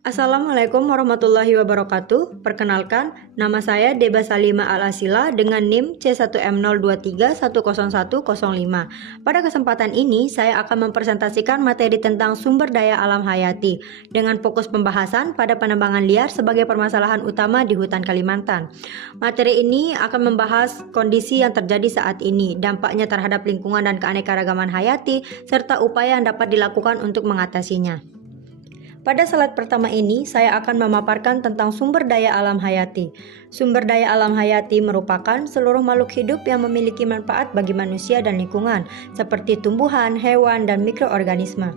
Assalamualaikum warahmatullahi wabarakatuh. Perkenalkan, nama saya Deba Salima Al-Asila dengan NIM C1M023101105. Pada kesempatan ini, saya akan mempresentasikan materi tentang sumber daya alam hayati dengan fokus pembahasan pada penambangan liar sebagai permasalahan utama di hutan Kalimantan. Materi ini akan membahas kondisi yang terjadi saat ini, dampaknya terhadap lingkungan dan keanekaragaman hayati, serta upaya yang dapat dilakukan untuk mengatasinya. Pada slide pertama ini, saya akan memaparkan tentang sumber daya alam hayati. Sumber daya alam hayati merupakan seluruh makhluk hidup yang memiliki manfaat bagi manusia dan lingkungan, seperti tumbuhan, hewan, dan mikroorganisme.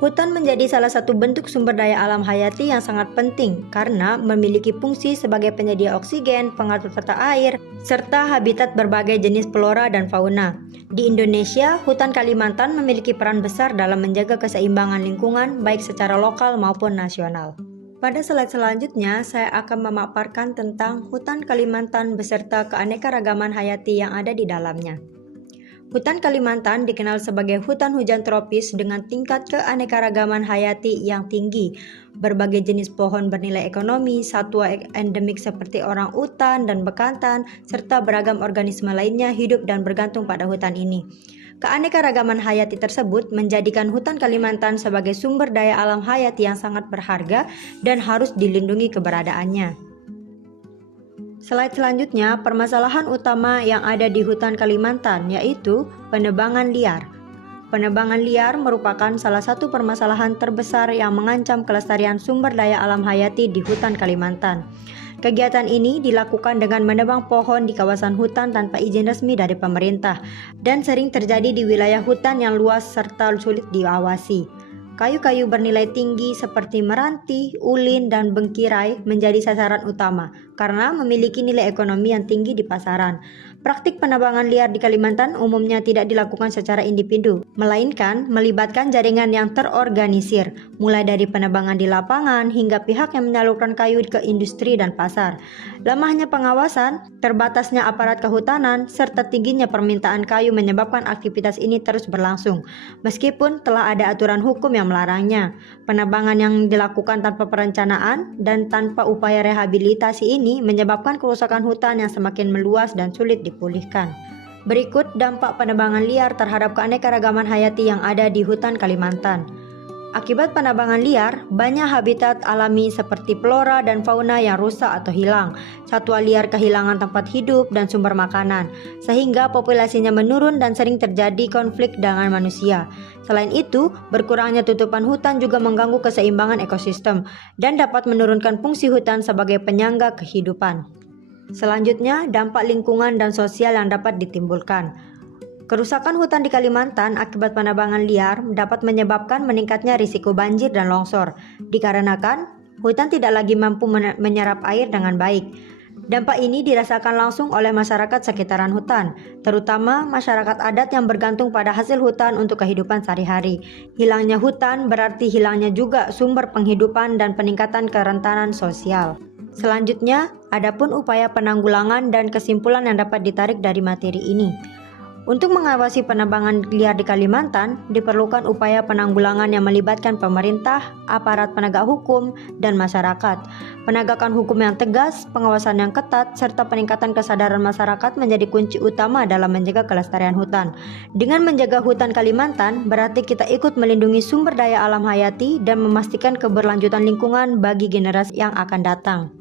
Hutan menjadi salah satu bentuk sumber daya alam hayati yang sangat penting karena memiliki fungsi sebagai penyedia oksigen, pengatur tata air, serta habitat berbagai jenis flora dan fauna. Di Indonesia, hutan Kalimantan memiliki peran besar dalam menjaga keseimbangan lingkungan baik secara lokal maupun nasional. Pada slide selanjutnya, saya akan memaparkan tentang hutan Kalimantan beserta keanekaragaman hayati yang ada di dalamnya. Hutan Kalimantan dikenal sebagai hutan hujan tropis dengan tingkat keanekaragaman hayati yang tinggi. Berbagai jenis pohon bernilai ekonomi, satwa endemik seperti orang-utan dan bekantan, serta beragam organisme lainnya hidup dan bergantung pada hutan ini. Keanekaragaman hayati tersebut menjadikan hutan Kalimantan sebagai sumber daya alam hayati yang sangat berharga dan harus dilindungi keberadaannya. Slide selanjutnya, permasalahan utama yang ada di hutan Kalimantan yaitu penebangan liar. Penebangan liar merupakan salah satu permasalahan terbesar yang mengancam kelestarian sumber daya alam hayati di hutan Kalimantan. Kegiatan ini dilakukan dengan menebang pohon di kawasan hutan tanpa izin resmi dari pemerintah dan sering terjadi di wilayah hutan yang luas serta sulit diawasi. Kayu-kayu bernilai tinggi seperti meranti, ulin, dan bengkirai menjadi sasaran utama karena memiliki nilai ekonomi yang tinggi di pasaran. Praktik penebangan liar di Kalimantan umumnya tidak dilakukan secara individu, melainkan melibatkan jaringan yang terorganisir, mulai dari penebangan di lapangan hingga pihak yang menyalurkan kayu ke industri dan pasar. Lemahnya pengawasan, terbatasnya aparat kehutanan, serta tingginya permintaan kayu menyebabkan aktivitas ini terus berlangsung. Meskipun telah ada aturan hukum yang melarangnya, penebangan yang dilakukan tanpa perencanaan dan tanpa upaya rehabilitasi ini menyebabkan kerusakan hutan yang semakin meluas dan sulit dipulihkan. Berikut dampak penebangan liar terhadap keanekaragaman hayati yang ada di hutan Kalimantan. Akibat penebangan liar, banyak habitat alami seperti flora dan fauna yang rusak atau hilang. Satwa liar kehilangan tempat hidup dan sumber makanan, sehingga populasinya menurun dan sering terjadi konflik dengan manusia. Selain itu, berkurangnya tutupan hutan juga mengganggu keseimbangan ekosistem dan dapat menurunkan fungsi hutan sebagai penyangga kehidupan. Selanjutnya, dampak lingkungan dan sosial yang dapat ditimbulkan. Kerusakan hutan di Kalimantan akibat penebangan liar dapat menyebabkan meningkatnya risiko banjir dan longsor, dikarenakan hutan tidak lagi mampu menyerap air dengan baik. Dampak ini dirasakan langsung oleh masyarakat sekitaran hutan, terutama masyarakat adat yang bergantung pada hasil hutan untuk kehidupan sehari-hari. Hilangnya hutan berarti hilangnya juga sumber penghidupan dan peningkatan kerentanan sosial. Selanjutnya, adapun upaya penanggulangan dan kesimpulan yang dapat ditarik dari materi ini. Untuk mengawasi penebangan liar di Kalimantan, diperlukan upaya penanggulangan yang melibatkan pemerintah, aparat penegak hukum, dan masyarakat. Penegakan hukum yang tegas, pengawasan yang ketat, serta peningkatan kesadaran masyarakat menjadi kunci utama dalam menjaga kelestarian hutan. Dengan menjaga hutan Kalimantan, berarti kita ikut melindungi sumber daya alam hayati dan memastikan keberlanjutan lingkungan bagi generasi yang akan datang.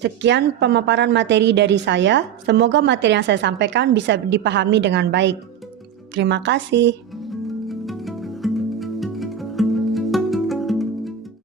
Sekian pemaparan materi dari saya. Semoga materi yang saya sampaikan bisa dipahami dengan baik. Terima kasih.